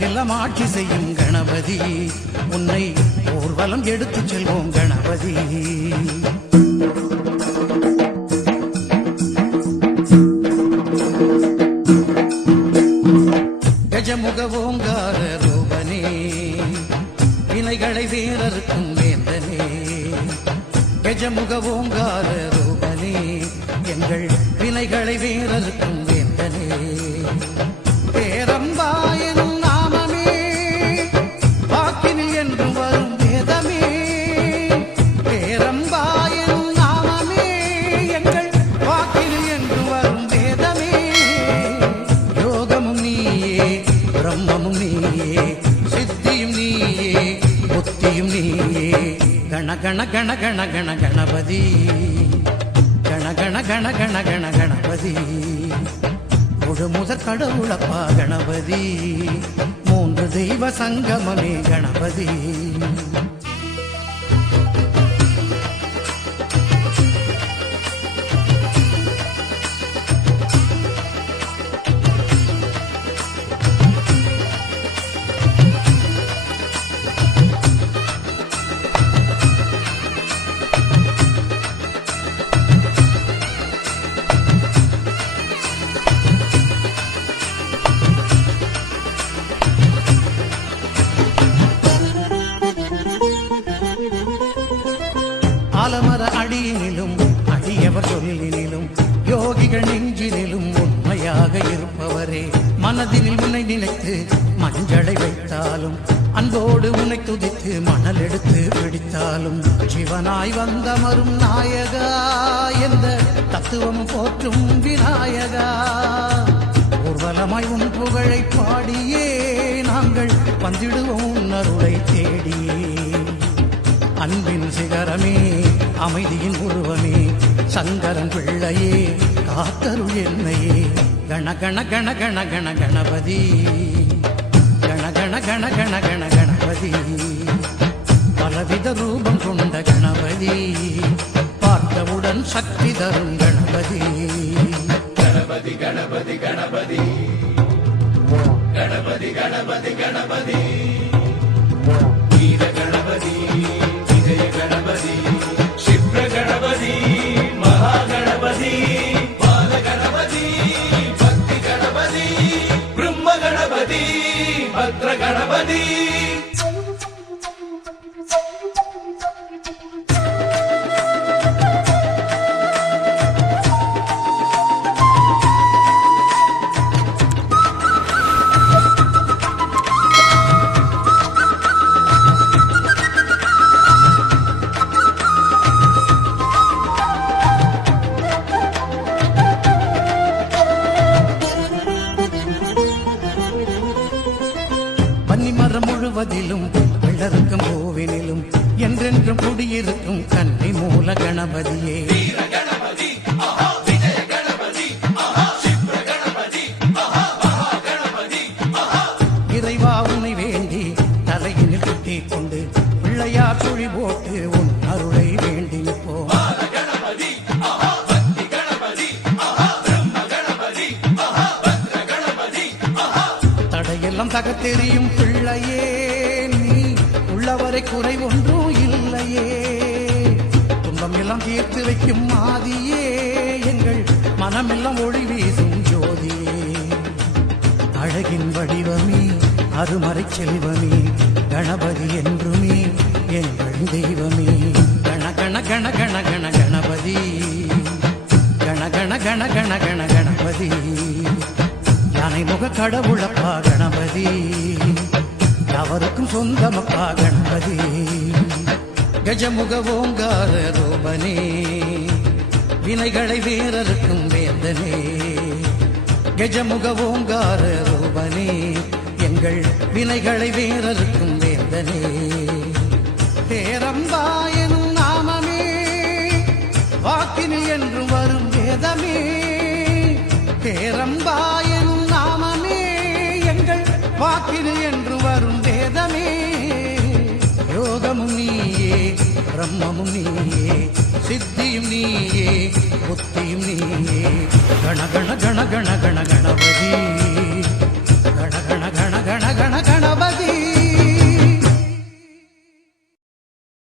உலகெல்லாம் ஆட்சி செய்யும் கணபதி. உன்னை ஊர்வலம் எடுத்து செல்வோம் கணபதி. கஜமுக ஓங்கார ரூபனே வினைகளை வீரருக்கும் வேந்தனே. கஜமுக ஓங்கார ரூபனே எங்கள் வினைகளை வீரருக்கும் வேந்தனே. பேரம்பா கோயிலே கண கண கண கண கண கணபதி. கண கண கண கண கண கணபதி. முழு முதற் கடவுளப்பா கணபதி. மூன்று தெய்வ சங்கமமே கணபதி. இருப்பவரே மனதினில் உன்னை நினைத்து மஞ்சளை வைத்தாலும் அன்போடு உன்னை துதித்து மணல் எடுத்து பிடித்தாலும் சிவனாய் வந்தமரும் நாயகா எந்த தத்துவம் போற்றும் விநாயகா. ஊர்வலமாய் உன் புகழை பாடியே நாங்கள் வந்திடுவோம் அருளை தேடியே. அன்பின் சிகரமே அமைதியின் உருவமே சங்கரன் பிள்ளையே காத்தருள் என்னையே. கண கண கண கண கண கணபதி. கண கண கண கண கண கணபதி. பலவித ரூபம் கொண்ட கணபதி. பார்த்தவுடன் சக்தி தரும் கணபதி. பூவினிலும் என்றென்றும் குடியிருக்கும் கன்னி மூல கணபதியே. இறைவா உன்னை வேண்டி தலையினில் குட்டிக் கொண்டு பிள்ளையார் சுழி போட்டு உன் அருளை வேண்டி நிற்போம். தடையெல்லாம் தகத்தெறியும் பிள்ளையே. உள்ளவரை குறை ஒன்றும் இல்லையே. துன்பம் எல்லாம் தீர்த்து வைக்கும் மாதியே. எங்கள் மனமெல்லாம் ஒளி வீசும் ஜோதியே. அழகின் வடிவமே அருமறை செல்வமே. கணபதி என்றுமே எங்கள் தெய்வமே. கண கண கண கண கண கணபதி. கண கண கண கண கண கணபதி. யானை முக கடவுளப்பா கணபதி. யாவருக்கும் சொந்தமப்பா கணபதி கஜமுக ஓங்கார ரூபனே வினைகளை வீரருக்கும் வேந்தனே. கஜமுக ஓங்கார ரூபனே எங்கள் வினைகளை வீரருக்கும் வேந்தனே. பேரம்பாயனும் நாமமே வாக்கினி என்று வரும் வேதமே. பேரம்பாயனும் நாமமே எங்கள் வாக்கினி என்று வரும் வேதமே யோகமும் நீயே பிரம்மமும் நீயே சித்தியும் நீயே புத்தியும் நீயே கண கண கண கண கண கணபதி